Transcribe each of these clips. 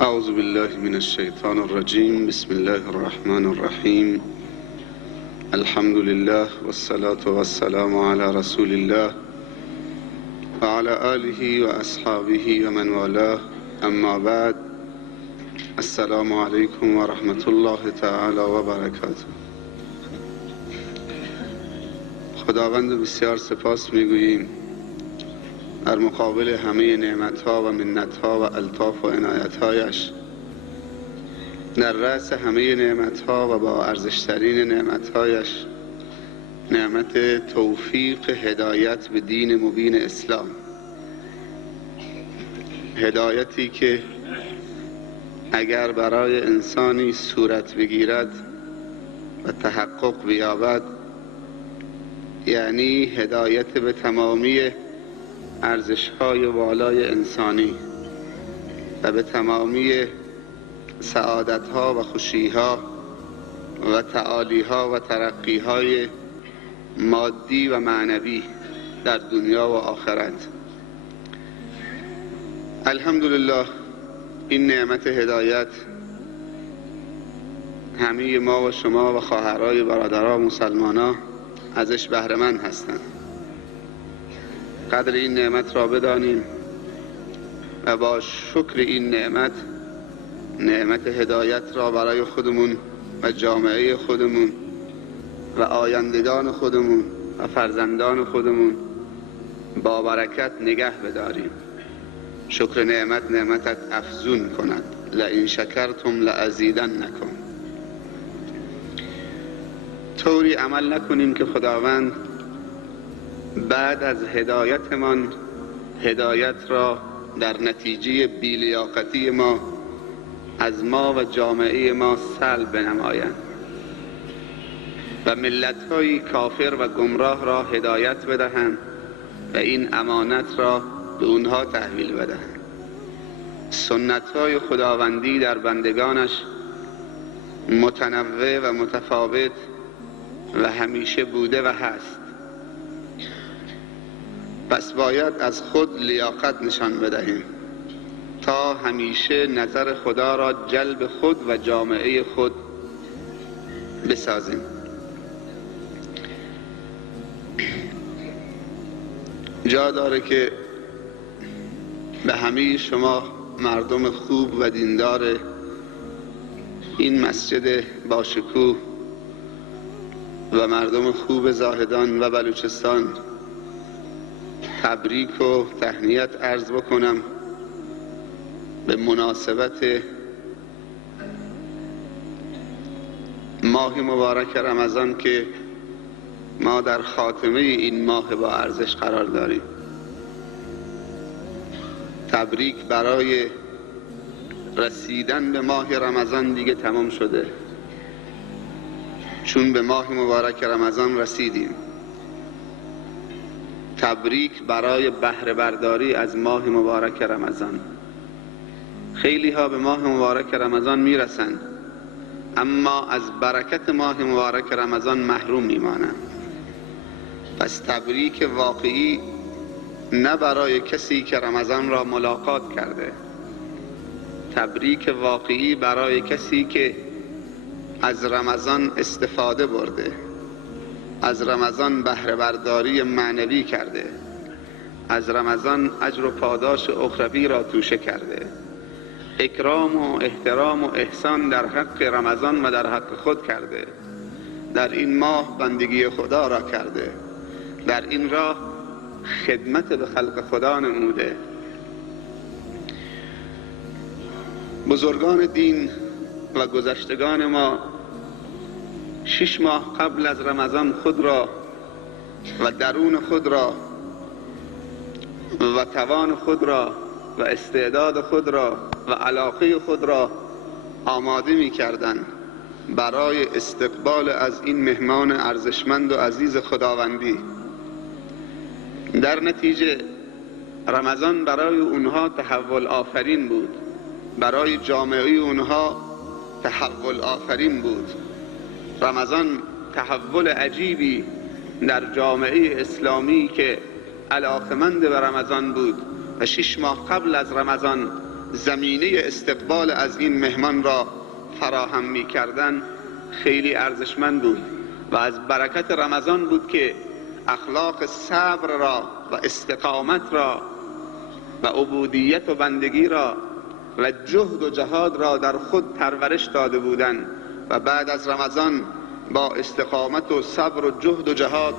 اعوذ بالله من الشیطان الرجیم. بسم الله الرحمن الرحیم. الحمد لله والصلاة والسلام على رسول الله وعلى آله وأصحابه ومن والاه. اما بعد، السلام علیکم و رحمت الله تعالی و برکاته. خداوند بسیار سپاس میگوییم در مقابل همه نعمتها و منتها و الطاف و عنایتهایش. در رأس همه نعمتها و با ارزشترین نعمتهایش نعمت توفیق هدایت به دین مبین اسلام، هدایتی که اگر برای انسانی صورت بگیرد و تحقق بیابد، یعنی هدایت به تمامی ارزش‌های والای انسانی و به تمامی سعادت‌ها و خوشی‌ها و تعالی‌ها و ترقی‌های مادی و معنوی در دنیا و آخرت. الحمدلله این نعمت هدایت همه ما و شما و خواهرای برادران مسلمانان ازش بهره مند هستند. قدر این نعمت را بدانیم و با شکر این نعمت هدایت را برای خودمون و جامعه خودمون و آیندگان خودمون و فرزندان خودمون با برکت نگه بداریم. شکر نعمتت افزون کند. لئن شکرتم لازیدنکم. طوری عمل نکنیم که خداوند بعد از هدایتمان هدایت را در نتیجه بی‌لیاقتی ما از ما و جامعه ما سلب نمایند و ملت‌های کافر و گمراه را هدایت بدهند و این امانت را به اونها تحویل بدهند. سنت‌های خداوندی در بندگانش متنوع و متفاوت و همیشه بوده و هست. پس باید از خود لیاقت نشان بدهیم تا همیشه نظر خدا را جلب خود و جامعه خود بسازیم. جا داره که به همه شما مردم خوب و دیندار این مسجد باشکوه و مردم خوب زاهدان و بلوچستان تبریک و تهنیت عرض بکنم به مناسبت ماه مبارک رمضان که ما در خاتمه این ماه با ارزش قرار داریم. تبریک برای رسیدن به ماه رمضان دیگه تمام شده، چون به ماه مبارک رمضان رسیدیم. تبریک برای بهره برداری از ماه مبارک رمضان. خیلی ها به ماه مبارک رمضان میرسند اما از برکت ماه مبارک رمضان محروم میمانند. پس تبریک واقعی نه برای کسی که رمضان را ملاقات کرده، تبریک واقعی برای کسی که از رمضان استفاده برده، از رمضان بهره برداری معنوی کرده، از رمضان اجر و پاداش اخروی را توشه کرده، اکرام و احترام و احسان در حق رمضان و در حق خود کرده، در این ماه بندگی خدا را کرده، در این راه خدمت به خلق خدا نموده. بزرگان دین و گذشتگان ما 6 ماه قبل از رمضان خود را و درون خود را و توان خود را و استعداد خود را و علاقه خود را آماده می کردند برای استقبال از این مهمان ارزشمند و عزیز خداوندی. در نتیجه رمضان برای اونها تحول آفرین بود، برای جامعه اونها تحول آفرین بود. رمضان تحول عجیبی در جامعه اسلامی که علاقمند به رمضان بود و 6 ماه قبل از رمضان زمینه استقبال از این مهمان را فراهم می کردن خیلی ارزشمند بود و از برکت رمضان بود که اخلاق صبر را و استقامت را و عبودیت و بندگی را و جهد و جهاد را در خود پرورش داده بودند و بعد از رمضان با استقامت و صبر و جهد و جهاد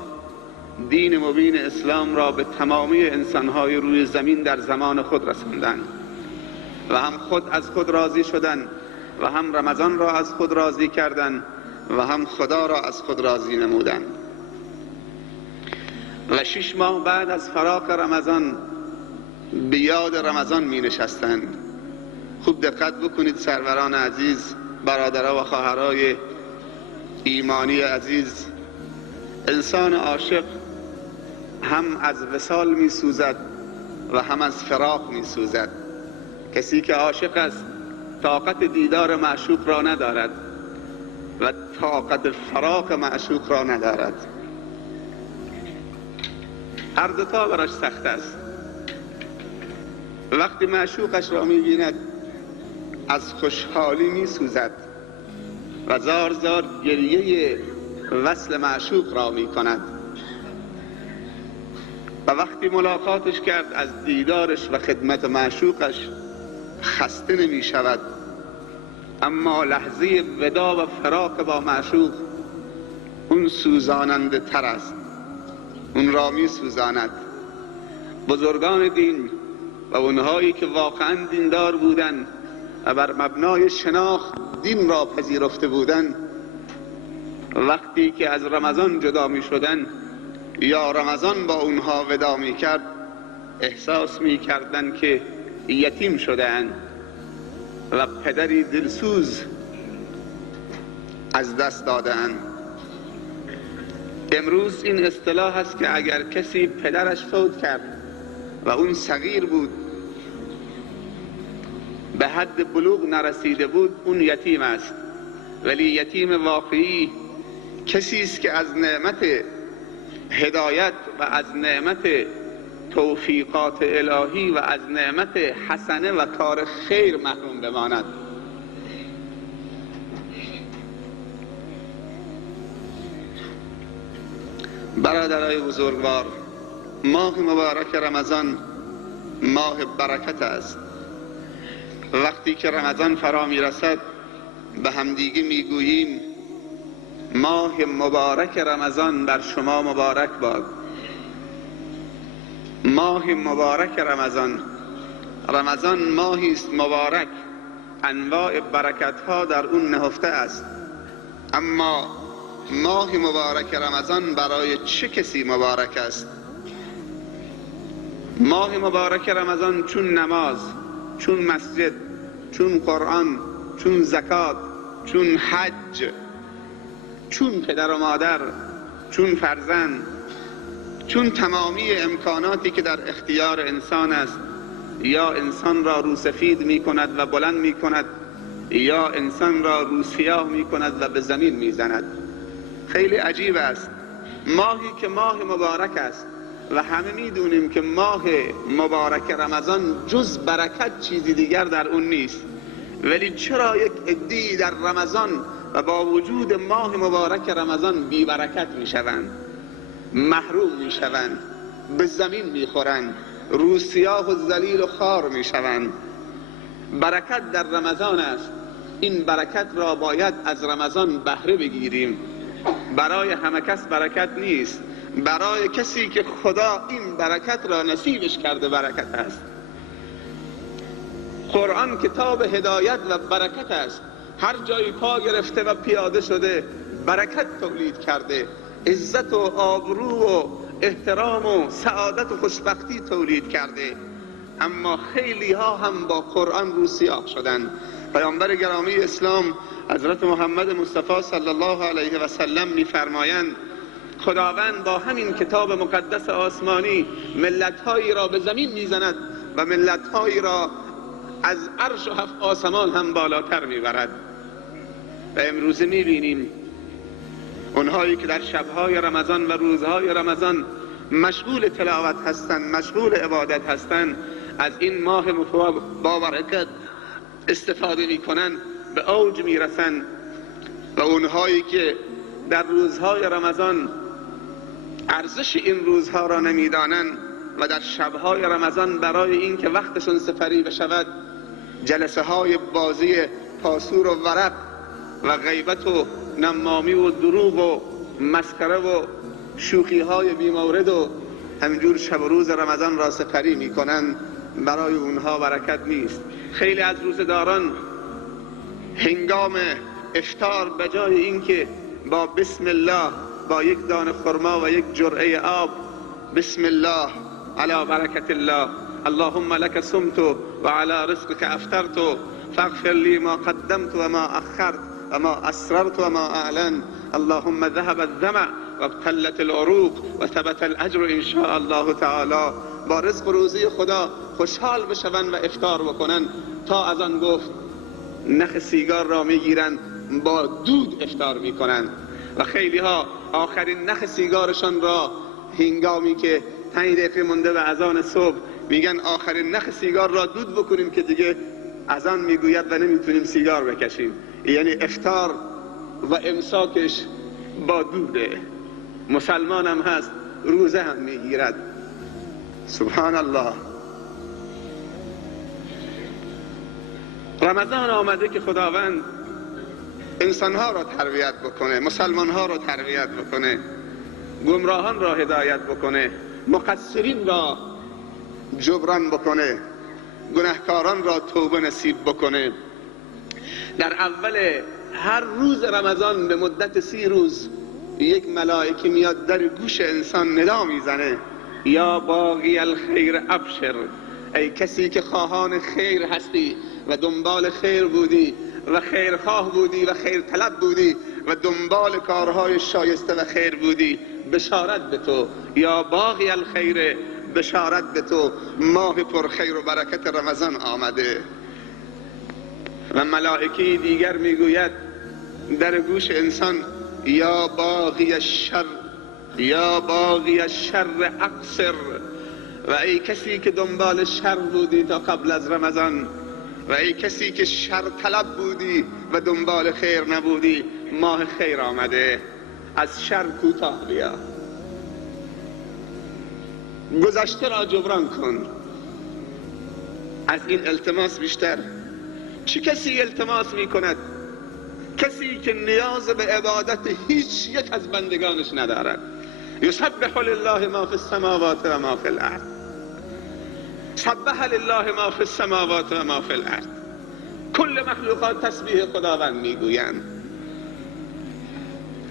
دین مبین اسلام را به تمامی انسانهای روی زمین در زمان خود رساندند و هم خود از خود راضی شدند و هم رمضان را از خود راضی کردند و هم خدا را از خود راضی نمودند. و 6 ماه بعد از فراق رمضان به یاد رمضان می نشستند. خوب دقت بکنید سروران عزیز، برادرها و خواهرای ایمانی عزیز، انسان عاشق هم از وصال می سوزد و هم از فراق می سوزد. کسی که عاشق است طاقت دیدار معشوق را ندارد و طاقت فراق معشوق را ندارد. هر دوتا براش سخت است. وقتی معشوقش را می بیند از خوشحالی می سوزد و زار زار گریه وصل معشوق را می کند و وقتی ملاقاتش کرد از دیدارش و خدمت معشوقش خسته نمی شود، اما لحظه ودا و فراق با معشوق اون سوزاننده تر است، اون را می سوزاند. بزرگان دین و اونهایی که واقعا دیندار بودند و بر مبنای شناخت دین را پذیرفته بودند، وقتی که از رمضان جدا می شدند یا رمضان با اونها ودا می کرد احساس می کردند که یتیم شدند و پدری دلسوز از دست دادند. امروز این اصطلاح است که اگر کسی پدرش فوت کرد و اون صغیر بود، به حد بلوغ نرسیده بود، اون یتیم است. ولی یتیم واقعی کسی است که از نعمت هدایت و از نعمت توفیقات الهی و از نعمت حسنه و کار خیر محروم بماند. برادرای بزرگوار، ماه مبارک رمضان ماه برکت است. وقتی که رمضان فرا می رسد به همدیگه می گوییم ماه مبارک رمضان بر شما مبارک باد. ماه مبارک رمضان، رمضان ماهی است مبارک، انواع برکت ها در اون نهفته است. اما ماه مبارک رمضان برای چه کسی مبارک است؟ ماه مبارک رمضان چون نماز، چون مسجد، چون قرآن، چون زکات، چون حج، چون پدر و مادر، چون فرزند، چون تمامی امکاناتی که در اختیار انسان است، یا انسان را روسفید می کند و بلند می کند یا انسان را روسیاه می کند و به زمین می زند. خیلی عجیب است. ماهی که ماه مبارک است و همه می دونیم که ماه مبارک رمضان جز برکت چیزی دیگر در اون نیست، ولی چرا یک عده‌ای در رمضان و با وجود ماه مبارک رمضان بی برکت می شوند، محروم می شوند، به زمین می خورند، روسیاه و ذلیل و خوار می شوند؟ برکت در رمضان است. این برکت را باید از رمضان بهره بگیریم. برای همه کس برکت نیست، برای کسی که خدا این برکت را نصیبش کرده برکت است. قرآن کتاب هدایت و برکت است. هر جایی پا گرفته و پیاده شده برکت تولید کرده، عزت و آبرو و احترام و سعادت و خوشبختی تولید کرده. اما خیلی ها هم با قرآن روسیاه شدند. پیامبر گرامی اسلام حضرت محمد مصطفی صلی الله علیه و سلم می‌فرمایند خداوند با همین کتاب مقدس آسمانی ملت‌هایی را به زمین می‌زند و ملت‌هایی را از عرش و 7 آسمان هم بالاتر می‌برد. و امروز می‌بینیم اونهایی که در شب‌های رمضان و روزهای رمضان مشغول تلاوت هستند، مشغول عبادت هستند، از این ماه با برکت استفاده میکنن به اوج میرسن و اونهایی که در روزهای رمضان ارزش این روزها را نمیدانن و در شبهای رمضان برای این که وقتشون سپری بشود جلسه های بازی پاسور و ورق و غیبت و نمامی و دروغ و مسخره و شوخی های بیمورد و همینجور شب و روز رمضان را سپری میکنن، برای اونها برکت نیست. خیلی از روزداران هنگام افطار به جای اینکه با بسم الله، با یک دانه خرما و یک جرعه آب، بسم الله علی برکت الله، اللهم لك صمت و علی رزقك افطرت فاغفر لي ما قدمت و ما اخرت و ما اسررت و ما اعلنت، اللهم ذهب الظمأ و ابتلت العروق و ثبت الاجر ان شاء الله تعالی، با رزق و روزی خدا خوشحال بشوند و افطار بکنن. تا از آن گفت نخ سیگار را میگیرن با دود افطار میکنن و خیلی ها آخرین نخ سیگارشان را هنگامی که 5 دقیقه مونده به اذان صبح میگن آخرین نخ سیگار را دود بکنیم که دیگه اذان میگوید و نمیتونیم سیگار بکشیم. یعنی افطار و امساکش با دوده. مسلمان هم هست، روزه هم میگیرد. سبحان الله. رمضان آمده که خداوند انسانها را تربیت بکنه، مسلمانها را تربیت بکنه، گمراهان را هدایت بکنه، مقصرین را جبران بکنه، گناهکاران را توبه نصیب بکنه. در اول هر روز رمضان به مدت 30 روز یک ملائکه میاد در گوش انسان ندا میزنه، یا باغی الخیر ابشر، ای کسی که خواهان خیر هستی و دنبال خیر بودی و خیرخواه بودی و خیر طلب بودی و دنبال کارهای شایسته و خیر بودی، بشارت به تو، یا باغی الخیر، بشارت به تو، ماه پر خیر و برکت رمضان آمده. و ملائکه دیگر میگوید در گوش انسان، یا باغی الشر، یا باغی الشر اقصر، و ای کسی که دنبال شر بودی تا قبل از رمضان و ای کسی که شر طلب بودی و دنبال خیر نبودی، ماه خیر آمده، از شر کوتاه بیا، گذشته را جبران کن. از این التماس بیشتر چه کسی التماس می کند؟ کسی که نیاز به عبادت هیچ یک از بندگانش ندارد. یسبح لله ما فی السماوات و ما فی الارض، سبح لله ما فی السماوات و ما فی الارض. کل مخلوقات تسبیح خداوند میگویند.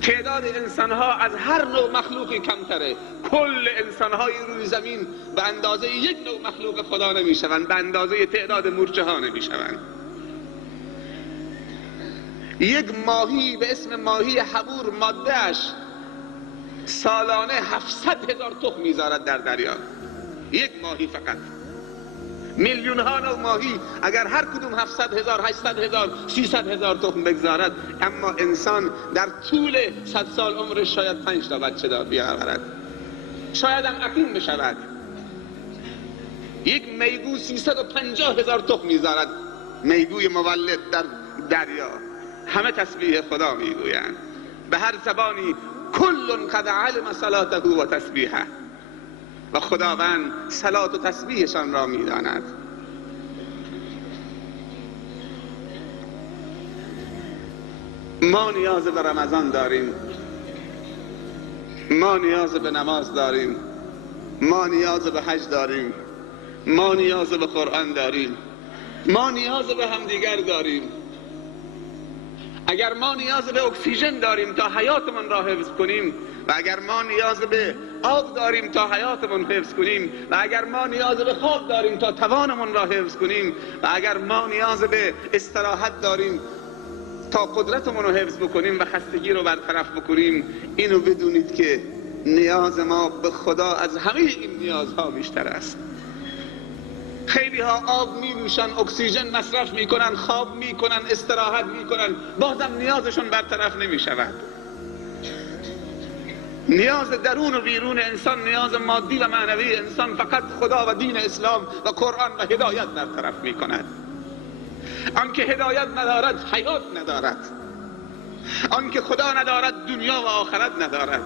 تعداد انسانها از هر نوع مخلوقی کمتره. کل انسانهای روی زمین به اندازه یک نوع مخلوق خدا نمیشوند، به اندازه تعداد مورچه ها نمیشوند. یک ماهی به اسم ماهی حبور، مادهش سالانه 700,000 تخم میذارد در دریا. یک ماهی فقط. میلیون ها نوع ماهی اگر هر کدوم 700,000 800,000 300,000 تخم بگذارد، اما انسان در طول 100 سال عمرش شاید 5 تا بچه دار بیاورد، شاید هم عقیم بشود. یک میگو 350,000 تخم میذارد، میگوی مولد در دریا. همه تسبیح خدا میگویند به هر زبانی. کل قد علم صلاته و تسبیحه، و خداوند صلات و تسبیحشان را میداند. ما نیاز به رمضان داریم، ما نیاز به نماز داریم، ما نیاز به حج داریم، ما نیاز به قرآن داریم، ما نیاز به همدیگر داریم. اگر ما نیاز به اکسیژن داریم تا حیاتمون را حفظ کنیم، و اگر ما نیاز به آب داریم تا حیاتمون حفظ کنیم، و اگر ما نیاز به خواب داریم تا توانمون را حفظ کنیم، و اگر ما نیاز به استراحت داریم تا قدرتمون رو حفظ بکنیم و خستگی رو برطرف بکنیم، اینو بدونید که نیاز ما به خدا از همه این نیازها بیشتر است. خیلی ها آب می نوشن، اکسیژن مصرف می کنن، خواب می کنن، استراحت می کنن، بازم نیازشون برطرف نمی شود. نیاز درون و بیرون انسان، نیاز مادی و معنوی انسان فقط خدا و دین اسلام و قرآن و هدایت برطرف می کند. آنکه هدایت ندارد حیات ندارد، آنکه خدا ندارد دنیا و آخرت ندارد،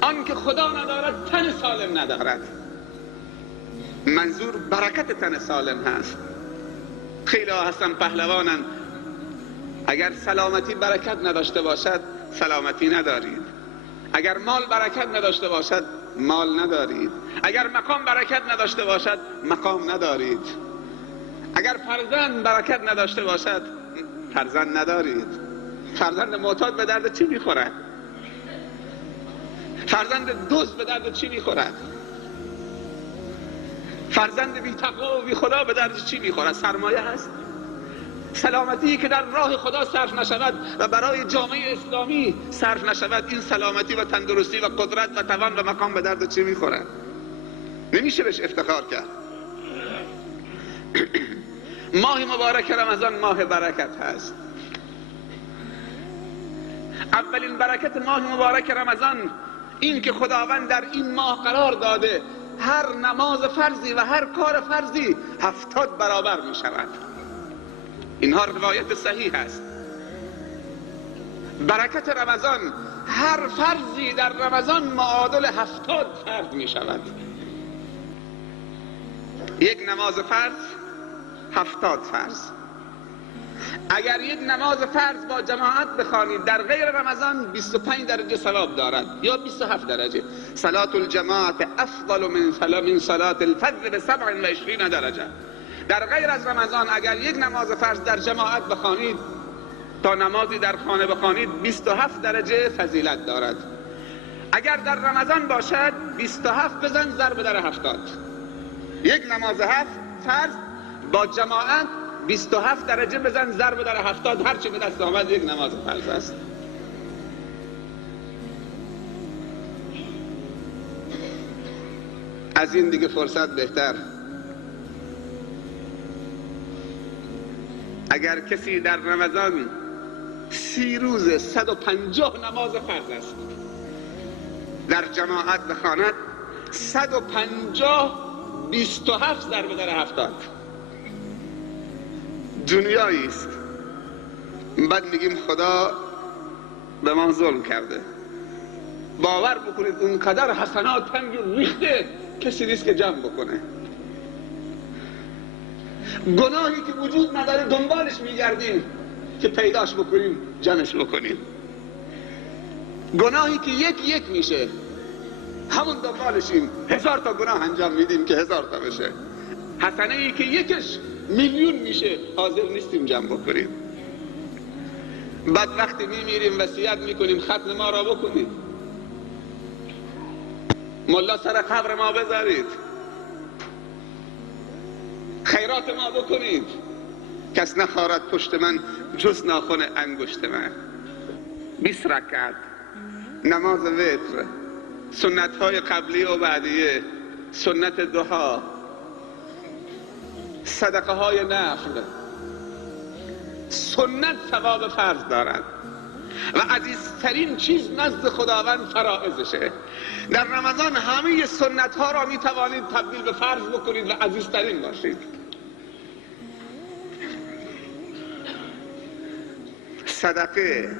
آنکه خدا ندارد تن سالم ندارد. منظور برکت تن سالم هست. خیلی ها هستن پهلوانن، اگر سلامتی برکت نداشته باشد سلامتی ندارید، اگر مال برکت نداشته باشد مال ندارید، اگر مقام برکت نداشته باشد مقام ندارید، اگر فرزند برکت نداشته باشد فرزند ندارید. فرزند معتاد به درد چی میخورد؟ فرزند دزد به درد چی میخورد؟ فرزند بی تقوا و بی خدا به درد چی میخورد؟ سرمایه هست. سلامتی که در راه خدا صرف نشود و برای جامعه اسلامی صرف نشود، این سلامتی و تندرستی و قدرت و توان و مقام به درد چی میخورد؟ نمیشه بهش افتخار کرد. ماه مبارک رمضان ماه برکت هست. اولین برکت ماه مبارک رمضان این که خداوند در این ماه قرار داده هر نماز فرضی و هر کار فرضی 70 برابر می شود. اینها روایت صحیح است. برکت رمضان، هر فرضی در رمضان معادل 70 فرض می شود. یک نماز فرض 70 فرض. اگر یک نماز فرض با جماعت بخوانید در غیر رمضان 25 درجه ثواب دارد یا 27 درجه. صلاة الجماعت افضل من صلاة الفجر ب 27 درجه. در غیر از رمضان اگر یک نماز فرض در جماعت بخوانید تا نمازی در خانه بخوانید 27 درجه فضیلت دارد. اگر در رمضان باشد 27 بزن ضرب در 70. یک نماز فرض با جماعت 27 درجه بزن ضرب در 70. هرچی به دست آمد یک نماز فرض است. از این دیگه فرصت بهتر. اگر کسی در رمضان 30 روز 150 نماز فرض است در جماعت بخواند 150 27 ضرب در 70 دنیایی است. بعد میگیم خدا به ما ظلم کرده. باور بکنید اونقدر حسنات هم ریخته کسی نیست که جمع بکنه. گناهی که وجود نداره دنبالش میگردیم که پیداش بکنیم جمعش بکنیم. گناهی که یک میشه همون دنبالشیم. 1000 تا گناه انجام میدیم که 1000 تا بشه. حسنه ای که یکش میلیون میشه حاضر نیستیم جمع بکنیم. بعد وقتی میمیریم وصیت میکنیم ختم ما را بکنید، ملا سر قبر ما بذارید، خیرات ما بکنید. کس نخارد پشت من جز ناخن انگشت من. 20 رکعت نماز وتر، سنت های قبلی و بعدیه، سنت دوها، صدقه های نفل. سنت ثواب فرض دارد و عزیزترین چیز نزد خداوند فرائضشه. در رمضان همه سنت ها را می توانید تبدیل به فرض بکنید و عزیزترین باشید. صدقه.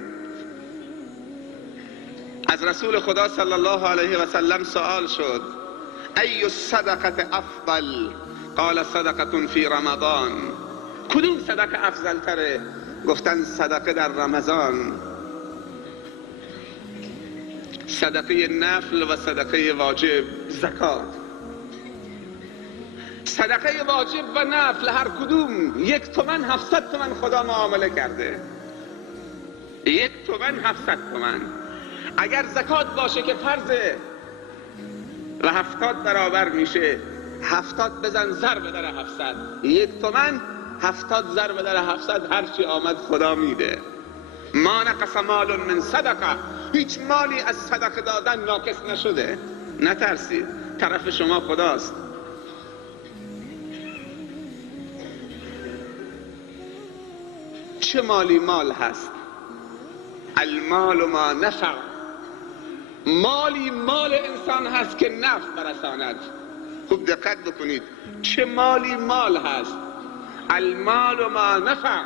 از رسول خدا صلی الله علیه و سلم سوال شد ای الصدقه افضل؟ قال صدقه فی رمضان. کدوم صدقه افضل تره؟ گفتن صدقه در رمضان. صدقه نفل و صدقه واجب. زکات. صدقه واجب و نفل هر کدوم 1 تومن 700 تومن خدا معامله کرده. 1 تومن 700 تومن. اگر زکات باشه که فرضه و 70 برابر میشه، 70 بزن ضرب در 700. 1 تومن 70 ضرب در 700 هرچی آمد خدا میده. ما نقص مال من صدقه. هیچ مالی از صدقه دادن ناقص نشده. نترسید، طرف شما خداست. چه مالی مال هست؟ المال ما نفع مالی مال انسان هست که نفع برساند. خوب دقت بکنید چه مالی مال هست. المال ما نفع،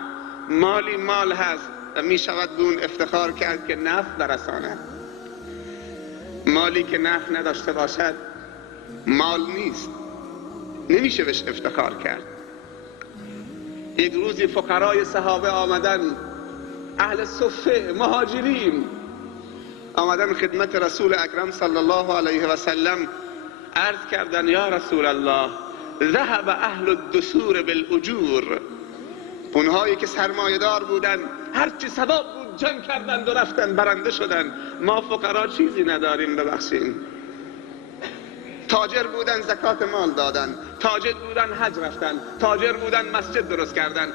مالی مال هست و می شود به اون افتخار کرد که نفع برساند. مالی که نفع نداشته باشد مال نیست، نمیشه بهش افتخار کرد. یک روزی فقرای صحابه آمدن، اهل صفه مهاجرین آمدن خدمت رسول اکرم صلی الله علیه و سلم، عرض کردن یا رسول الله ذهب اهل الدثور بالاجور، اونهایی که سرمایه‌دار بودن هرچی ثواب بود جمع کردند و رفتن برنده شدن، ما فقرا چیزی نداریم ببخشیم. تاجر بودن زکات مال دادن، تاجر بودن حج رفتن، تاجر بودن مسجد درست کردن،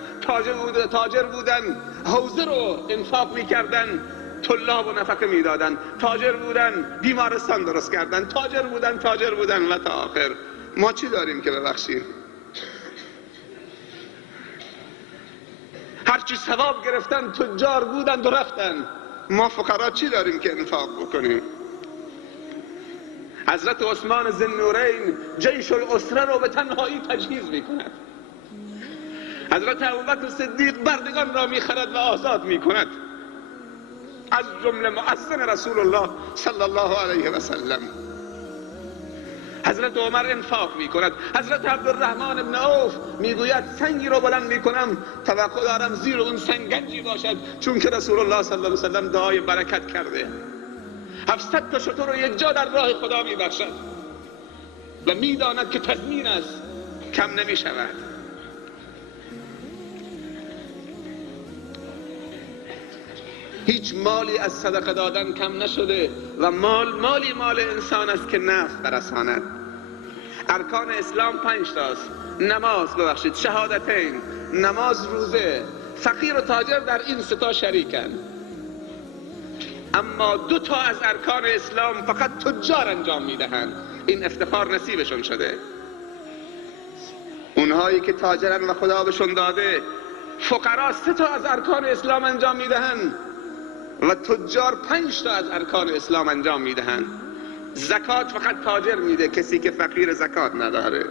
تاجر بودن حوزه رو انفاق میکردن، طلاب و نفقه میدادن، تاجر بودن بیمارستان درست کردن، تاجر بودن و تا آخر. ما چی داریم که ببخشیم؟ هرچی ثواب گرفتن تجار بودن و رفتن، ما فقرا چی داریم که انفاق بکنیم؟ حضرت عثمان ذوالنورین جیش الاسره رو به تنهایی تجهیز میکند. حضرت ابوبکر صدیق بردگان را میخرد و آزاد میکند، از جمله مؤذن رسول الله صلی الله علیه و سلم. حضرت عمر انفاق میکند. حضرت عبدالرحمن ابن عوف میگوید سنگی رو بلند میکنم توقع دارم زیر اون سنگ گنجی باشد، چون که رسول الله صلی الله علیه و سلم دعای برکت کرده. 700 تا شتر رو یک جا در راه خدا میبخشد و میداند که تضمین است کم نمیشود. هیچ مالی از صدقه دادن کم نشده و مالی مال انسان است که نفع برساند. ارکان اسلام 5 تاست. نماز، شهادتین، نماز، روزه. فقیر و تاجر در این 3 تا شریکند، اما 2 تا از ارکان اسلام فقط تجار انجام میدهند. این افتخار نصیبشون شده. اونهایی که تاجرن و خدا بهشون داده. فقرا 3 تا از ارکان اسلام انجام میدهند و تجار 5 تا از ارکان اسلام انجام میدهند. زکات فقط تاجر میده، کسی که فقیر زکات نداره.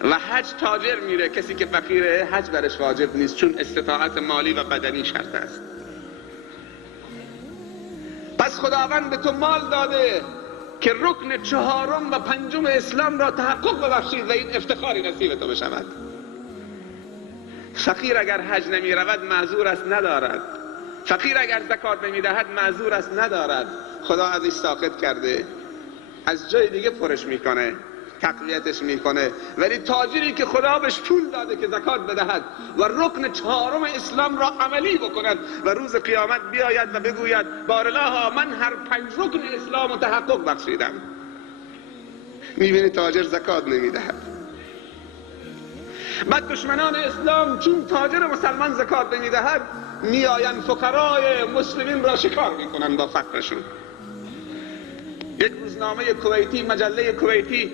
و حج تاجر میره، کسی که فقیره حج برش واجب نیست، چون استطاعت مالی و بدنی شرط است. پس خداوند به تو مال داده که رکن 4 و 5 اسلام را تحقق ببخشید و این افتخاری نصیب تو بشود. فقیر اگر حج نمی رود معذور است، ندارد. فقیر اگر زکات نمی دهد معذور است، ندارد. خدا ازش ساقط کرده، از جای دیگه پرش میکنه، تقویتش میکنه. ولی تاجری که خدا بهش پول داده که زکات بدهد و رکن 4 اسلام را عملی بکند و روز قیامت بیاید و بگوید بارالله من هر 5 رکن اسلام رو تحقق بخشیدم، میبینی تاجر زکات نمیدهد. بعد دشمنان اسلام چون تاجر مسلمان زکات نمیدهد، میآیند فقرای مسلمین را شکار میکنند با فقرشون. یک روزنامه کویتی، مجله کویتی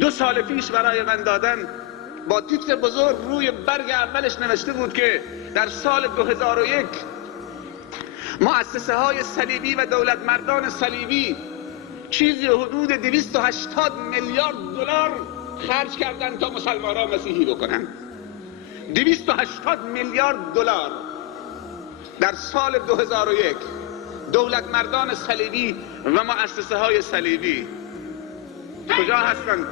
2 سال پیش برای من دادن، با تیتر بزرگ روی برگ اولش نوشته بود که در سال 2001 مؤسسه های صلیبی و دولت مردان صلیبی چیزی حدود 280 میلیارد دلار خرج کردن تا مسلمان را مسیحی بکنن. 280 میلیارد دلار در سال 2001 دولت مردان صلیبی و مؤسسه های صلیبی کجا هستند؟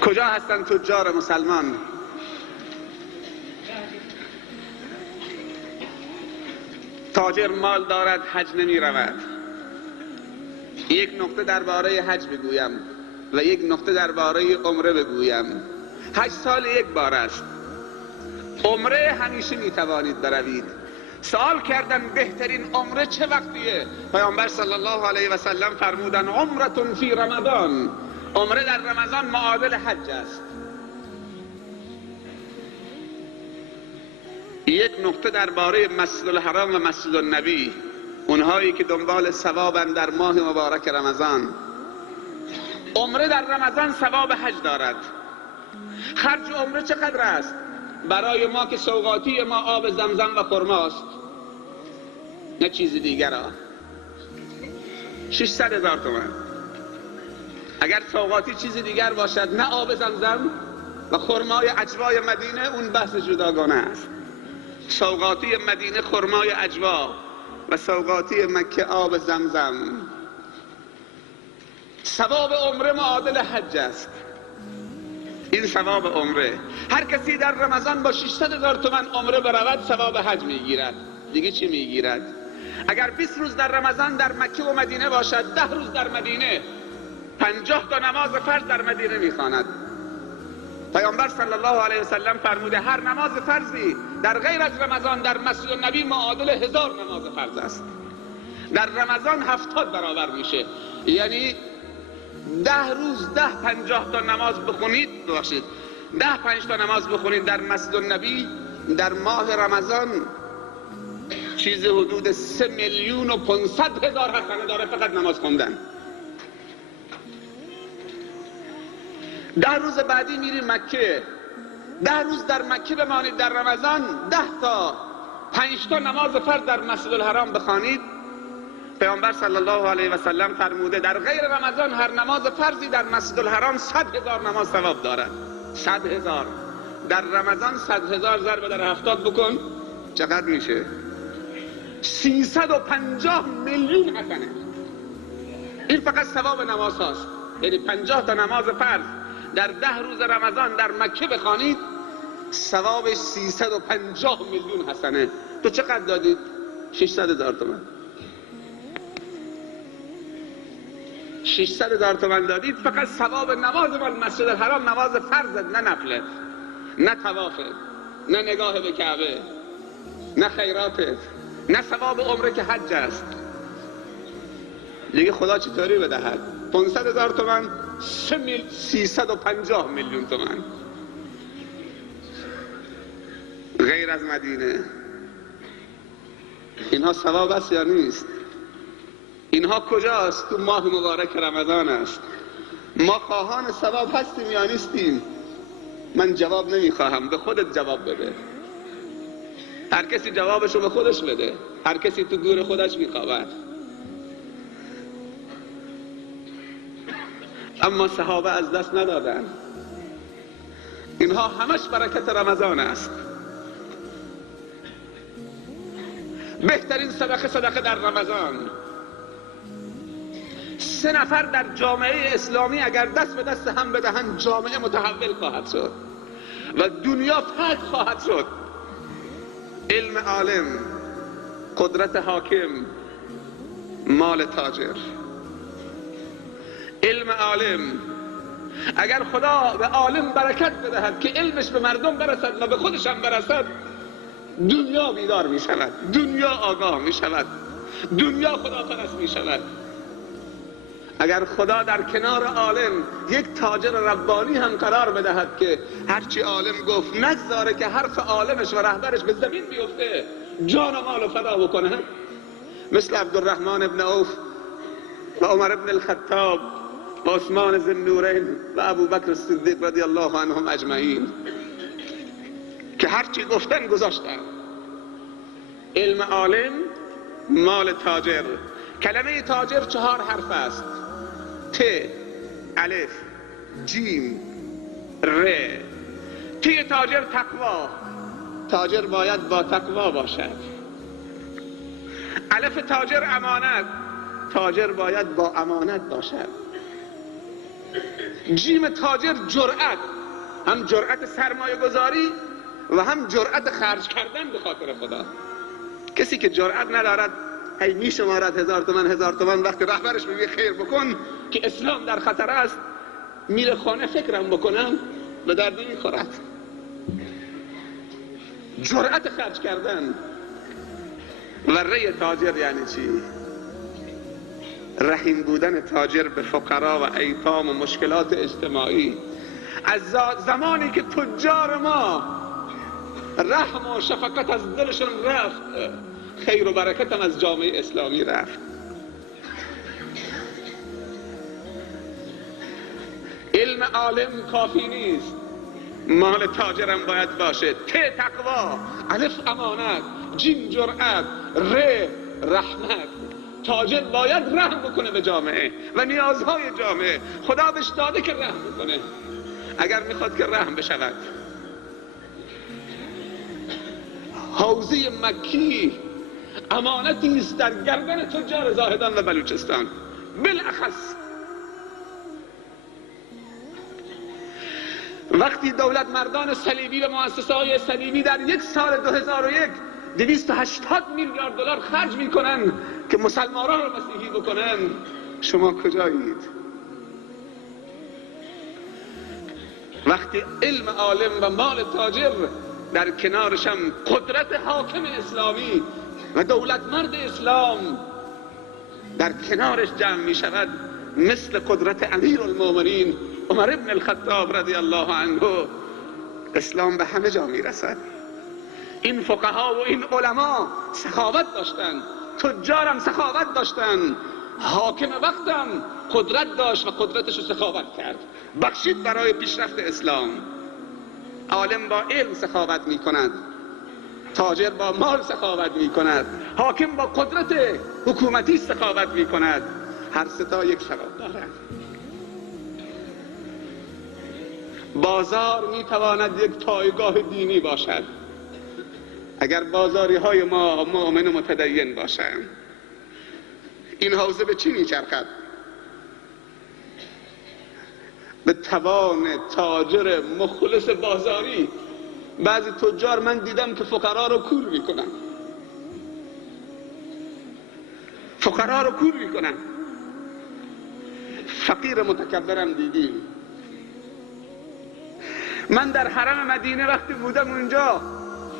کجا هستند تجار مسلمان؟ تاجر مال دارد، حج نمی رود. یک نکته درباره حج بگویم و یک نکته درباره عمره بگویم. حج سال 1 بار است، عمره همیشه می توانید بروید. سوال کردن بهترین عمره چه وقتیه؟ پیامبر صلی الله علیه و سلم فرمودن عمرتون فی رمضان، عمره در رمضان معادل حج است. یک نکته درباره مسجد الحرام و مسجد النبی، اونهایی که دنبال ثوابند در ماه مبارک رمضان. عمره در رمضان ثواب حج دارد، خرج عمره چقدر است؟ برای ما که سوغاتی ما آب زمزم و خرماست، نه چیز دیگر ها، 600,000 تومان. اگر سوغاتی چیز دیگر باشد، نه آب زمزم و خرمای عجوای مدینه، اون بحث جداگانه است. سوغاتی مدینه خرمای عجوا و سوغاتی مکه آب زمزم. ثواب عمره معادل حج است. این ثواب عمره. هر کسی در رمضان با 600,000 تومان عمره برود ثواب حج میگیرد. دیگه چی میگیرد؟ اگر 20 روز در رمضان در مکه و مدینه باشد، 10 روز در مدینه، 50 تا نماز فرض در مدینه میخواند. پیامبر صلی الله علیه وسلم فرموده هر نماز فرضی در غیر از رمضان در مسجد النبی معادل 1000 نماز فرض است. در رمضان 70 برابر میشه. یعنی 10 روز 50 تا نماز بخونید، ببخشید 5 تا نماز بخونید در مسجد النبی در ماه رمضان، چیز حدود 3,500,000 حسنه داره فقط نماز خوندن. 10 روز بعدی میری مکه، 10 روز در مکه بمانید در رمضان، 5 تا نماز فرض در مسجد الحرام بخوانید. پیامبر صلی الله علیه و سلم فرموده در غیر رمضان هر نماز فرضی در مسجد الحرام 100,000 نماز ثواب دارد. 100,000 در رمضان، 100,000 ضرب در 70 بکن چقدر میشه؟ 350 میلیون حسنه. این فقط ثواب نماز هاست. یعنی 50 تا نماز فرض در 10 روز رمضان در مکه بخوانید، ثوابش 350 میلیون حسنه. تو چقدر دادید؟ 600,000 تومان. 600,000 تومان دادید فقط ثواب نماز مال مسجد الحرام، نماز فرض، نه نفله، نه طوافه، نه نگاه به کعبه، نه خیراته، نه ثواب عمره که حج است. دیگه خدا چطوری بدهد؟ 500,000 تومان، 350 میلیون تومان غیر از مدینه. اینها ثواب است یا نیست؟ اینها کجاست؟ تو ماه مبارک رمضان است. ما خواهان ثواب هستیم یا نیستیم؟ من جواب نمیخواهم، به خودت جواب بده. هر کسی جوابشو به خودش بده. هر کسی تو گور خودش میخوابد. اما صحابه از دست ندادن. اینها همش برکت رمضان است. بهترین صدقه در رمضان. 3 نفر در جامعه اسلامی اگر دست به دست هم بدهند، جامعه متحول خواهد شد و دنیا فتح خواهد شد. علم عالم، قدرت حاکم، مال تاجر. علم عالم، اگر خدا به عالم برکت بدهد که علمش به مردم برسد و به خودش هم برسد، دنیا بیدار می شود، دنیا آگاه می شود، دنیا خداپرست می شود. اگر خدا در کنار عالم یک تاجر ربانی هم قرار بدهد که هرچی عالم گفت نگذاره که حرف عالمش و رهبرش به زمین بیفته، جان و مال و فدا بکنه، مثل عبدالرحمن ابن عوف و عمر ابن الخطاب و عثمان ذی النورین و ابوبکر الصدیق رضی الله عنهم اجمعین که هرچی گفتن گذاشتن. علم عالم، مال تاجر. کلمه تاجر 4 حرف است: ت، الف، جیم، ر. تی تاجر تقوا، تاجر باید با تقوا باشد. الف تاجر امانت، تاجر باید با امانت باشد. جیم تاجر جرأت، هم جرأت سرمایه گذاری و هم جرأت خرج کردن به خاطر خدا. کسی که جرأت ندارد هی میشمارد 1000 تومان 1000 تومان، وقتی رهبرش میگه خیر بکن که اسلام در خطر است، میره خانه فکرم بکنم، به درد نمیخورد. جرأت خرج کردن. و ری تاجر یعنی چی؟ رحیم بودن تاجر به فقرا و ایتام و مشکلات اجتماعی. از زمانی که تجار ما رحم و شفقت از دلشون رفت، خیر و برکت هم از جامعه اسلامی رفت. علم عالم کافی نیست. مال تاجرم باید باشه. ت تقوا، الف امانت، جیم جرأت، ر رحمت. تاجر باید رحم بکنه به جامعه و نیازهای جامعه. خدا بهش داده که رحم بکنه اگر میخواد که رحم بشود. حوزه مکی امانتی است در گردن تجار زاهدان و بلوچستان بالاخص. وقتی دولت مردان صلیبی و مؤسسه های صلیبی در یک سال 2001 280 میلیارد دلار خرج میکنن که مسلمانان رو مسیحی بکنن، شما کجایید؟ وقتی علم عالم و مال تاجر در کنارشم قدرت حاکم اسلامی و دولت مرد اسلام در کنارش جمع می شود، مثل قدرت امیر المؤمنین عمر ابن الخطاب رضی الله عنه، اسلام به همه جا می رسد. این فقها و این علما سخاوت داشتن، تجارم سخاوت داشتن، حاکم وقتم قدرت داشت و قدرتش رو سخاوت کرد، بخشید برای پیشرفت اسلام. عالم با علم سخاوت می کند، تاجر با مال سخاوت می کند، حاکم با قدرت حکومتی سخاوت می کند. هر سه تا یک شراب دارند. بازار می تواند یک پایگاه دینی باشد اگر بازاری های ما مؤمن و متدین باشند. این حوزه به چی می چرخد؟ به توان تاجر مخلص بازاری. بعضی تجار من دیدم که فقرا رو کور میکنن، فقرا رو کور میکنن. فقیر متکبرم دیدیم. من در حرم مدینه وقتی بودم اونجا،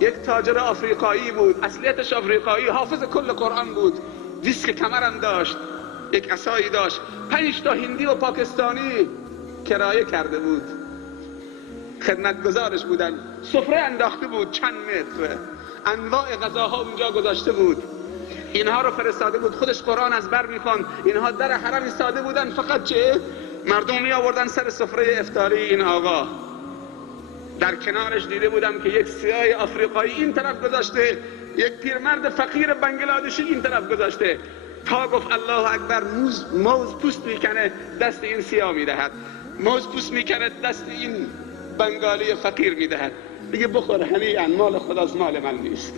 یک تاجر آفریقایی بود، اصلیتش آفریقایی، حافظ کل قرآن بود، دیسک کمرم داشت، یک عصایی داشت، 5 تا هندی و پاکستانی کرایه کرده بود، خدمتگزارش بودن. سفره انداخته بود چند متر، انواع غذاها اونجا گذاشته بود. اینها رو فرستاده بود، خودش قرآن از بر میخواند. اینها در حرم ایستاده بودن، فقط چه؟ مردم می آوردن سر سفره افطاری این آقا. در کنارش دیده بودم که یک سیاه آفریقایی این طرف گذاشته، یک پیرمرد فقیر بنگلادشی این طرف گذاشته. تا گفت الله اکبر موز پوست میکنه دست این سیاه میدهد، موز پوست میکنه دست این بنگالی فقیر میدهد. دیگه بخور هنیئا، مال خداست، مال من نیست.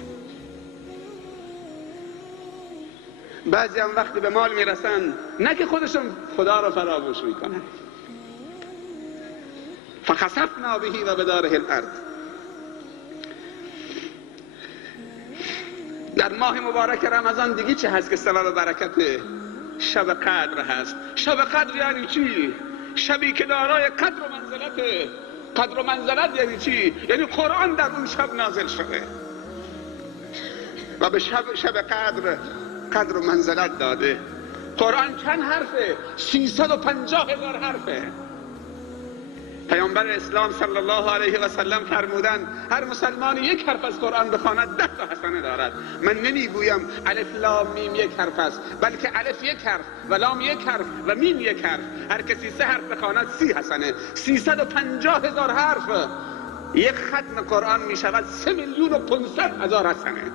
بعضی هم وقتی به مال میرسن نه که خودشون خدا رو فراموش میکنن. فخسفنا به و بداره الارض. در ماه مبارک رمضان دیگه چه هست که سبب برکت شب قدر هست؟ شب قدر یعنی چی؟ شبی که دارای قدر و منزلته. قدر و منزلت یعنی چی؟ یعنی قرآن در اون شب نازل شده و به شب قدر و منزلت داده. قرآن چند حرفه؟ 350,000 حرفه. پیامبر اسلام صلی الله علیه و سلم فرمودند هر مسلمانی یک حرف از قرآن بخواند 10 تا حسنه دارد. من نمیگویم الف لام میم یک حرف است، بلکه الف یک حرف و لام یک حرف و میم یک حرف. هر کسی 3 حرف بخواند 30 حسنه. 350,000 حرف. یک ختم قرآن می شود 3,500,000 حسنه.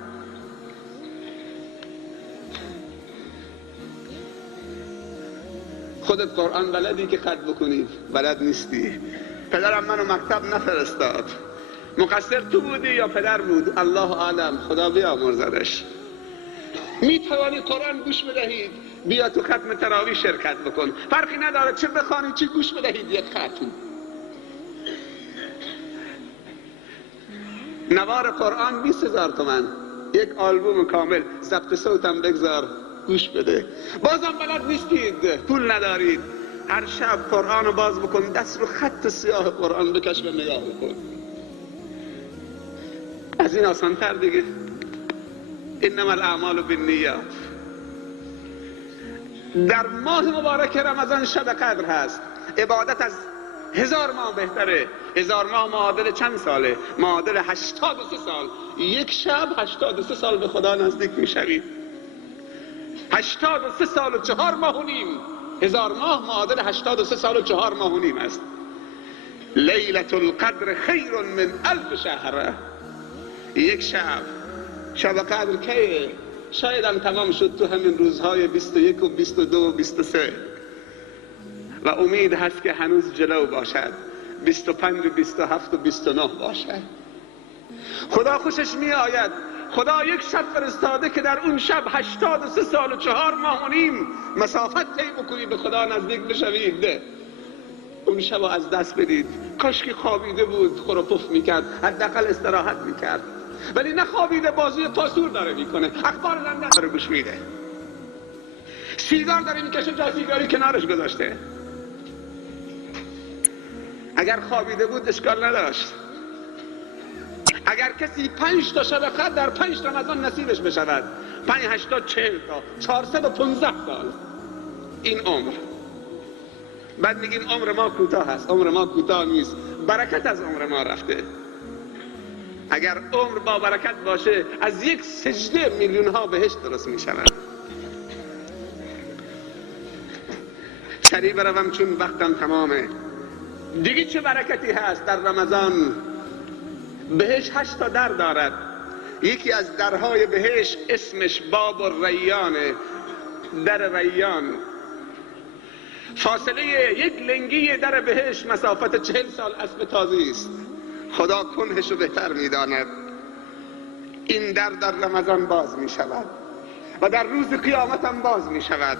خودت قرآن بلدی که ختم بکنید؟ بلد نیستی. پدرم منو مکتب نفرستاد. مقصر تو بودی یا پدر بود؟ الله عالم، خدا بیامرزدش. می توانی قرآن گوش بدهید، بیا تو ختم تراویح شرکت بکن. فرقی نداره چه بخوانی چه گوش بدهید. یک ختم نوار قرآن 20,000 تومان، یک آلبوم کامل. ضبط صوتم بگذار گوش بده. بازم بلد نیستید، پول ندارید. هر شب قرآن رو باز بکن، دست رو خط سیاه قرآن بکش و نگاه بکن. از این آسان تر دیگه. انما الاعمال بالنیات. در ماه مبارک رمضان شب قدر هست. عبادت از 1000 ماه بهتره. 1000 ماه معادل چند ساله؟ معادل 83 سال. یک شب 83 سال به خدا نزدیک میشوید. 83 سال و 4 ماه و نیم. 1000 ماه معادل 83 سال و 4 ماه و نیم است. لیلة القدر خیر من 1000 شهر. یک شب قدر کیه؟ شاید هم تمام شد تو همین روزهای 21 و 22 و 23 و امید هست که هنوز جلو باشد، 25 و 27 و 29 باشد. خدا خوشش می آید. خدا یک شب فرستاده که در اون شب 83 سال و 4 ماه و نیم مسافت طی بکنید به خدا نزدیک بشوید. اون شب از دست بدید. کاش که خوابیده بود خور و پف میکرد، حداقل استراحت میکرد، ولی نخوابیده بازوی پاسور داره میکنه، اخبار لندن داره گوش میده، سیگار داره میکشه جا سیگاری کنارش گذاشته. اگر خوابیده بود اشکال نداشت. اگر کسی 5 تا شب قدر در 5 رمضان نصیبش بشود، 5 8 تا 40 تا 415 سال این عمر. بعد میگیم عمر ما کوتاه هست. عمر ما کوتاه نیست، برکت از عمر ما رفته. اگر عمر با برکت باشه از یک سجده میلیون ها بهشت درست میشود. سریع بروم چون وقتم تمامه. دیگه چه برکتی هست در رمضان؟ بهشت 8 تا در دارد. یکی از درهای بهشت اسمش باب الریانه، در ریان. فاصله یک لنگی در بهشت مسافت 40 سال اسب تازی است. خدا کنهشو بهتر میداند. این در رمضان باز می شود و در روز قیامت هم باز می شود.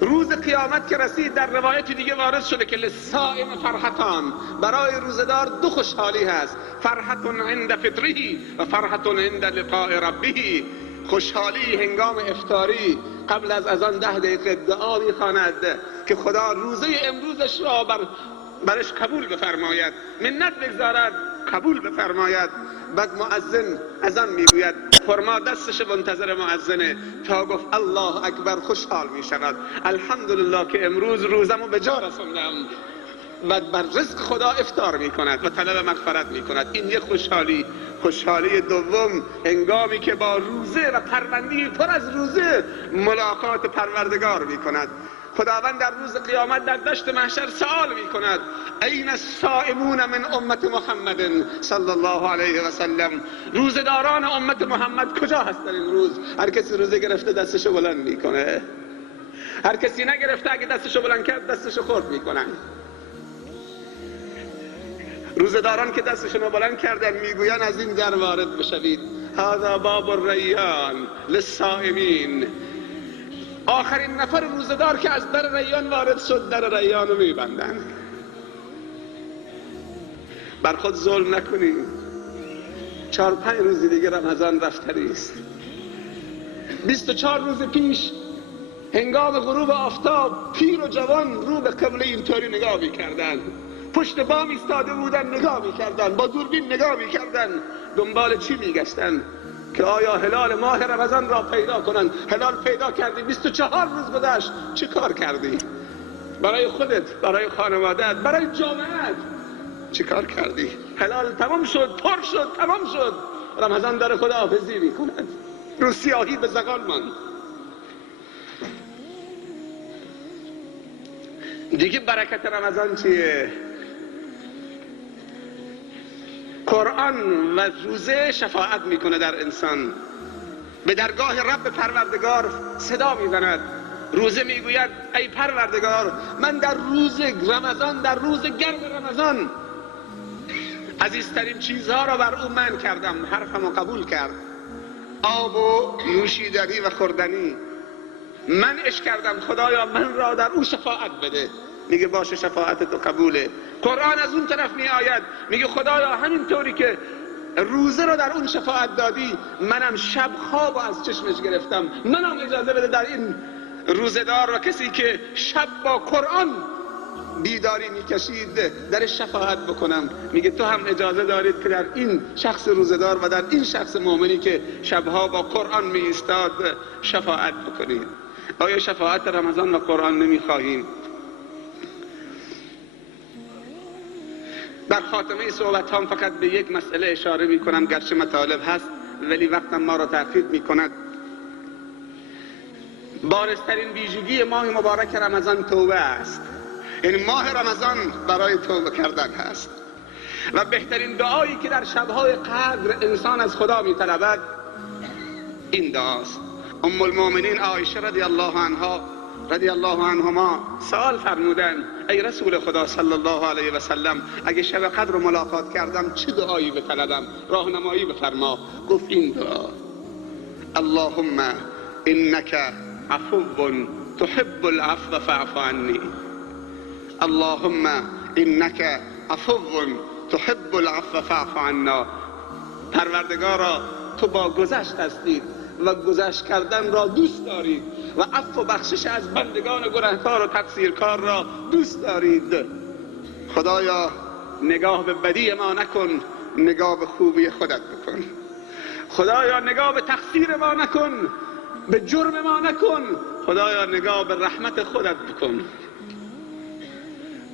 روز قیامت که رسید در روایت دیگه وارد شده که للصائم فرحتان، برای روزدار 2 خوشحالی هست، فرحت عند فطره و فرحت عند لقاء ربه. خوشحالی هنگام افطاری قبل از اذان 10 دقیقه دعا می‌خواند که خدا روزه امروزش را برش قبول بفرماید، منت بگذارد، قبول بفرماید. بعد مؤذن اذان میگوید، خرما دستش منتظر مؤذنه تا گفت الله اکبر خوشحال میشود، الحمدلله که امروز روزمو به جا رسوندم. بعد بر رزق خدا افطار میکند و طلب مغفرت میکند. این یک خوشحالی. خوشحالی دوم هنگامی که با روزه و پروندی پر از روزه ملاقات پروردگار میکند. خداوند در روز قیامت در دشت محشر سوال می کند این الصائمون من امت محمد صلی الله علیه و سلم، روزداران امت محمد کجا هستن این روز؟ هر کسی روزه گرفته دستشو بلند میکنه، هر کسی نگرفته اگه دستشو بلند کرد دستشو خرد میکنن. روزداران که دستشون بلند کردن میگوین از این در وارد بشوید، هذا باب الریان للصائمین. آخرین نفر روزدار که از در ریان وارد شد در ریان رو میبندن. بر خود ظلم نکنیم. 4-5 روز دیگه رمضان رفتنی است. 24 روز پیش هنگام غروب آفتاب پیر و جوان رو به قبله اینطوری نگاه میکردن، پشت بام ایستاده بودن نگاه میکردن، با دوربین نگاه میکردن، دنبال چی میگشتن؟ که آیا هلال ماه رمضان را پیدا کنند. هلال پیدا کردی، 24 روز گذشت، چه کار کردی؟ برای خودت، برای خانواده‌ات، برای جامعه‌ات چه کار کردی؟ هلال تمام شد، پر شد، تمام شد، رمضان داره خداحافظی میکند، رو سیاهی به زغال ماند. دیگه برکت رمضان چیه؟ قرآن و روزه شفاعت میکنه در انسان، به درگاه رب پروردگار صدا میزند. روزه میگوید ای پروردگار، من در روز رمضان، در روز گرم رمضان عزیزترین چیزها را بر او منع کردم، حرفمو قبول کرد، آب و نوشیدنی و خوردنی منعش کردم، خدایا من را در او شفاعت بده. میگه باشه شفاعت تو قبوله. قرآن از اون طرف می آید میگه خدایا همینطوری که روزه رو در اون شفاعت دادی، منم شب خواب از چشمش گرفتم، منم اجازه بده در این روزدار و کسی که شب با قرآن بیداری میکشید در شفاعت بکنم. میگه تو هم اجازه دارید که در این شخص روزدار و در این شخص مؤمنی که شبها با قرآن می ایستاد شفاعت بکنید. آیا شفاعت رمضان و قرآن نمیخواهیم؟ در خاتمه صحبت هم فقط به یک مسئله اشاره می کنم، گرچه مطالب هست ولی وقتم ما را تأخیر می کند. بارزترین ویژگی ماه مبارک رمضان توبه است. این ماه رمضان برای توبه کردن هست و بهترین دعایی که در شبهای قدر انسان از خدا می‌طلبد این دعاست. ام المؤمنین عایشه رضی الله عنهما سوال فرمودن ای رسول خدا صلی الله علیه و سلم، اگه شب قدر رو ملاقات کردم چه دعایی بطلبم؟ راهنمایی بفرما. گفت این دعا: اللهم انک عفو تحب العفو فاعف عنی. اللهم انک عفو تحب العفو فاعف عنا. پروردگارا تو با گذشت هستید و گذشت کردن را دوست دارید و عفو و بخشش از بندگان گناهکار و تقصیرکار را دوست دارید. خدایا نگاه به بدی ما نکن، نگاه به خوبی خودت بکن. خدایا نگاه به تقصیر ما نکن، به جرم ما نکن. خدایا نگاه به رحمت خودت بکن.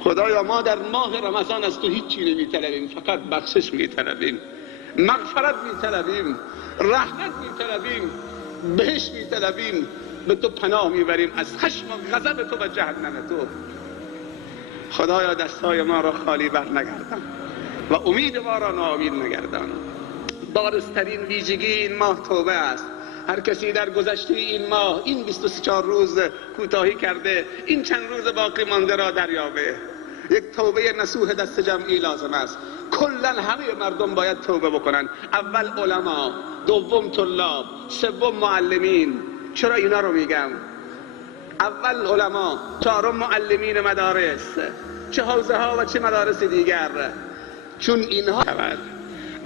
خدایا ما در ماه رمضان از تو هیچی نمی‌طلبیم، فقط بخشش می‌طلبیم، مغفرت می‌طلبیم، رحمت می‌طلبیم، بهشت می‌طلبیم. به تو پناه میبریم از خشم و غضب تو و جهنم تو. خدایا دستای ما را خالی بر نگردان و امید ما را ناامید نگردان. بارزترین ویژگی این ماه توبه است. هر کسی در گذشته این ماه، این 24 روز کوتاهی کرده، این چند روز باقی مانده را دریابه. یک توبه نصوح دست جمعی لازم است. کلا همه مردم باید توبه بکنن. اول علما، دوم طلاب، سوم معلمین. چرا اینا رو میگم؟ اول علما، چهارم معلمین مدارس، چه حوزه ها و چه مدارس دیگر. چون اینها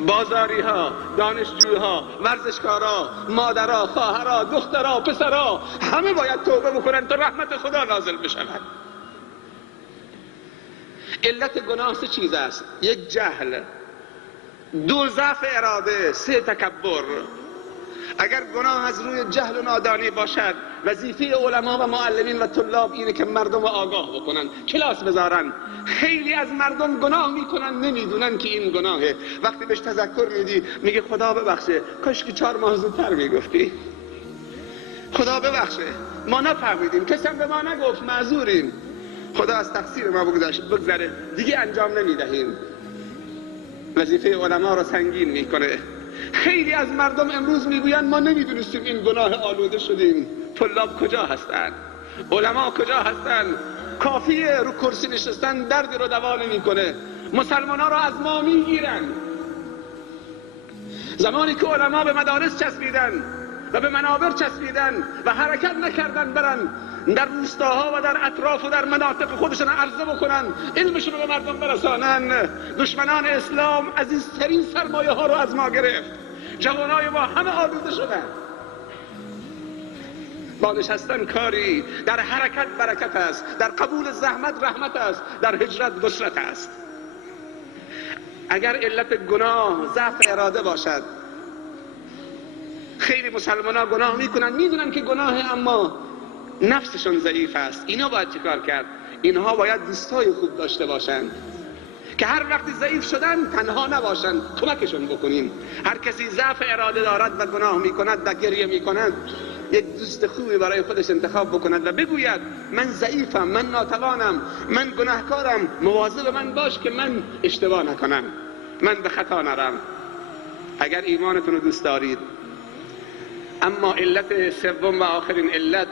بازاری ها، دانشجوها، ورزشکارا، مادرها، خواهرها، دخترها، پسرها همه باید توبه بکنن تا رحمت خدا نازل بشود. علت گناه سه چیز است: یک جهل، دو ضعف اراده، سه تکبر. اگر گناه از روی جهل و نادانی باشد، وظیفه علما و معلمین و طلاب اینه که مردم رو آگاه بکنن، کلاس بذارن. خیلی از مردم گناه میکنن نمیدونن که این گناهه. وقتی بهش تذکر میدی میگه خدا ببخشه، کاش که 4 ماه زودتر میگفتی. خدا ببخشه، ما نفهمیدیم، کسی هم به ما نگفت، معذوریم. خدا از تقصیر ما بگذره، دیگه انجام نمیدهیم. وظیفه علما رو سنگین میکنه. خیلی از مردم امروز میگوین ما نمیدونستیم این گناه، آلوده شدیم. طلاب کجا هستن؟ علما کجا هستن؟ کافیه رو کرسی نشستن دردی رو دوا نمیکنه. مسلمان ها رو از ما میگیرن. زمانی که علما به مدارس چسبیدن و به منابر چسبیدن و حرکت نکردن برن در روستاها و در اطراف و در مناطق خودشون عرضه بکنن، علمشون رو به مردم برسانن، دشمنان اسلام عزیزترین سرمایه ها رو از ما گرفت. جوانای ما همه آلوده شدن. با نشستن کاری، در حرکت برکت است، در قبول زحمت رحمت است، در هجرت نصرت است. اگر علت گناه ضعف اراده باشد، خیلی مسلمان ها گناه میکنن، میدونن که گناه، اما نفسشون ضعیف است. اینا باید چیکار کرد؟ اینها باید دوستای خوب داشته باشن که هر وقتی ضعیف شدن تنها نباشن، کمکشون بکنیم. هر کسی ضعف اراده دارد و گناه میکند و گریه میکند، یک دوست خوبی برای خودش انتخاب بکند و بگوید من ضعیفم، من ناتوانم، من گناهکارم، مواظب من باش که من اشتباه نکنم، من به خطا نرم. اگر ایمانتون رو دوست دارید. اما علت سوم و آخرین علت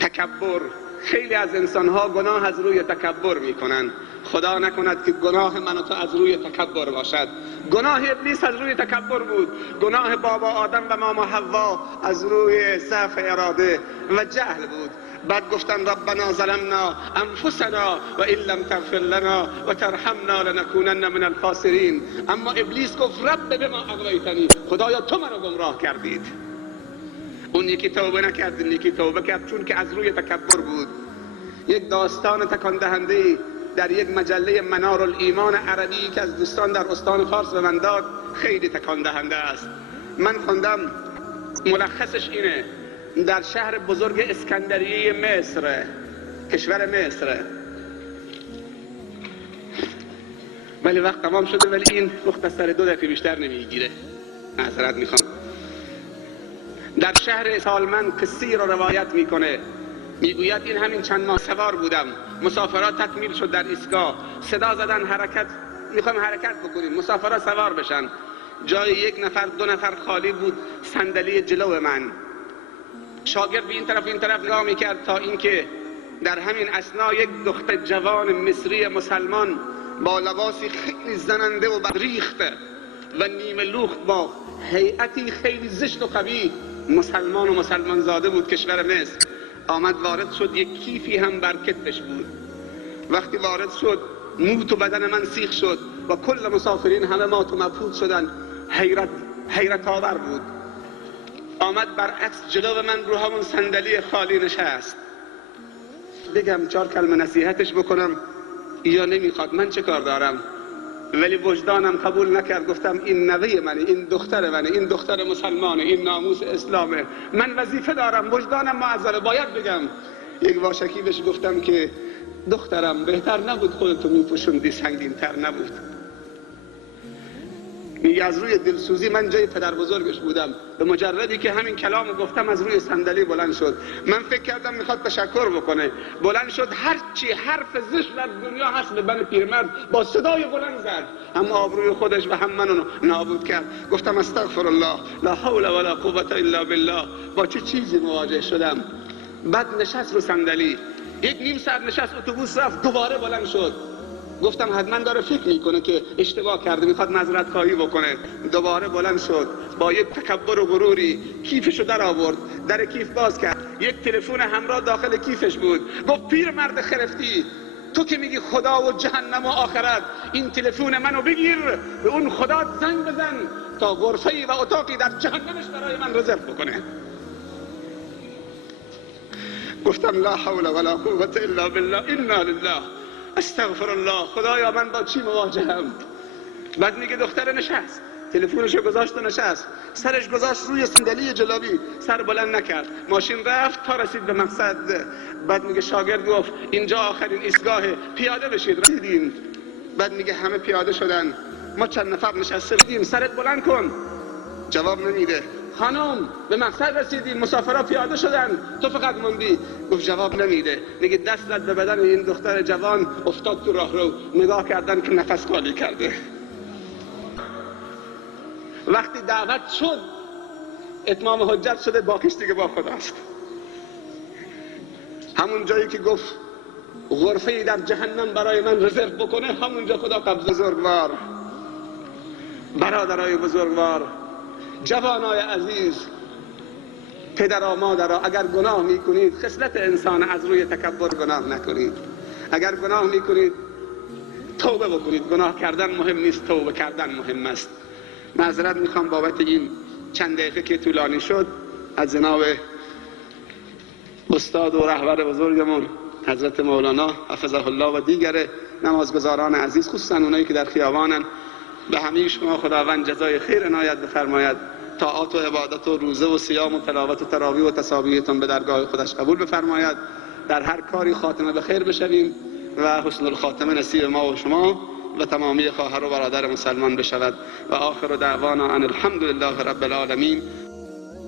تکبر. خیلی از انسانها گناه از روی تکبر میکنن. خدا نکند که گناه من و تو از روی تکبر باشد. گناه ابلیس از روی تکبر بود. گناه بابا آدم و ماما حوا از روی ضعف اراده و جهل بود. بعد گفتن ربنا ظلمنا انفسنا و ان لم تغفر لنا و ترحمنا لنکونن من الخاسرین. اما ابلیس گفت رب بما اغویتنی، خدایا تو منو گمراه کردید. اون یکی توبه نکرد، این یکی توبه کرد، چون که از روی تکبر بود. یک داستان تکان دهنده در یک مجله منار الایمان عربی که از دوستان در استان فارس به من داد خیلی تکان دهنده است. من خوندم، ملخصش اینه: در شهر بزرگ اسکندریه مصر، کشور مصر، ولی وقت تمام شده، ولی این مختصر 2 دقیقه بیشتر نمیگیره، معذرت میخوام. در شهر سالمند قصه‌ای را روایت میکنه میگوید این همین چند ماه سوار بودم، مسافرات تکمیل شد در ایستگاه، صدا زدن حرکت، میخوایم حرکت بکنیم، مسافرات سوار بشن. جای یک نفر دو نفر خالی بود، صندلی جلو من. شاگرد به این طرف نگاه میکرد تا اینکه در همین اثنا یک دختر جوان مصری مسلمان با لباسی خیلی زننده و بریخته و نیمه لخت با هیئتی خیلی زشت و قبیح، مسلمان و مسلمان زاده بود، کشور مصر، آمد وارد شد. یک کیفی هم بر کتفش بود. وقتی وارد شد موت و بدن من سیخ شد و کل مسافرین همه مات و مبهوت شدن. حیرت آور بود. آمد برعکس جلو من رو همون صندلی خالی نشست. بگم 4 کلمه نصیحتش بکنم یا نمیخواد؟ من چه کار دارم؟ ولی وجدانم قبول نکرد. گفتم این نوه منه، این دختر منه، این دختر مسلمانه، این ناموس اسلامه، من وظیفه دارم، وجدانم معذره، باید بگم. یک واشکی بهش گفتم که دخترم بهتر نبود خودتو میپوشوندی، سنگین تر نبود؟ میگه از روی دلسوزی من جای پدر بزرگش بودم، به مجردی که همین کلامو گفتم از روی صندلی بلند شد. من فکر کردم میخواد تشکر بکنه، بلند شد هر چی حرف زشت در دنیا هست به من پیرمرد با صدای بلند زد، هم آبروی خودش و هم منو نابود کرد. گفتم استغفر الله، لا حول ولا قوة الا بالله. با چه چیزی مواجه شدم؟ بعد نشست رو صندلی، یک نیم ساعت نشست، اتوبوس رفت، دوباره بلند شد. گفتم حتما داره فکر میکنه که اشتباه کرده، میخواد معذرت خواهی بکنه. دوباره بلند شد با یک تکبر و غروری کیفشو در آورد، در کیف باز کرد، یک تلفن همراه داخل کیفش بود. گفت پیرمرد خرفتی، تو که میگی خدا و جهنم و آخرت، این تلفن منو بگیر، به اون خدا زنگ بزن تا غرفه‌ای و اتاقی در جهنمش برای من رزرو بکنه. گفتم لا حول ولا قوة الا بالله، انا لله استغفر الله. خدایا من با چی مواجهم؟ بعد میگه دختر نشست، تلفنشو گذاشت و نشست، سرش گذاشت روی صندلی جلوی، سر بلند نکرد، ماشین رفت تا رسید به مقصد. بعد میگه شاگرد گفت اینجا آخرین ایستگاه، پیاده بشید. رسیدیم. بعد میگه همه پیاده شدن، ما چند نفر نشسته بودیم. سرت بلند کن. جواب نمیده. خانم به مقصد رسیدیم، مسافرها پیاده شدن، تو فقط موندی. گفت جواب نمیده. میگه دست زد به بدن این دختر جوان، افتاد تو راهرو. نگاه کردن که نفس خالی کرده. وقتی دعوت شد اتمام حجت شده، باقیش دیگه با خداست. همون جایی که گفت غرفه‌ای در جهنم برای من رزرو بکنه، همونجا خدا قبض. بزرگوار، برادرای بزرگوار، جوانای عزیز، پدرها مادرها، اگر گناه میکنید، خصلت انسان از روی تکبر گناه نکنید. اگر گناه میکنید توبه بکنید. گناه کردن مهم نیست، توبه کردن مهم است. معذرت میخوام بابت این چند دقیقه که طولانی شد از جناب استاد و رهبر بزرگمون حضرت مولانا حفظه الله و دیگر نمازگزاران عزیز، خصوصا اونایی که در خیابانن. به همه شما خداوند جزای خیر عنایت بفرماید. طاعات و عبادت و روزه و صیام و تلاوت و تراویح و تسابیحتون به درگاه خودش قبول بفرماید. در هر کاری خاتمه به خیر بشویم و حسن الخاتمه نصیب ما و شما و تمامی خواهر و برادر مسلمان بشود. و آخر دعوانا ان الحمد لله رب العالمین.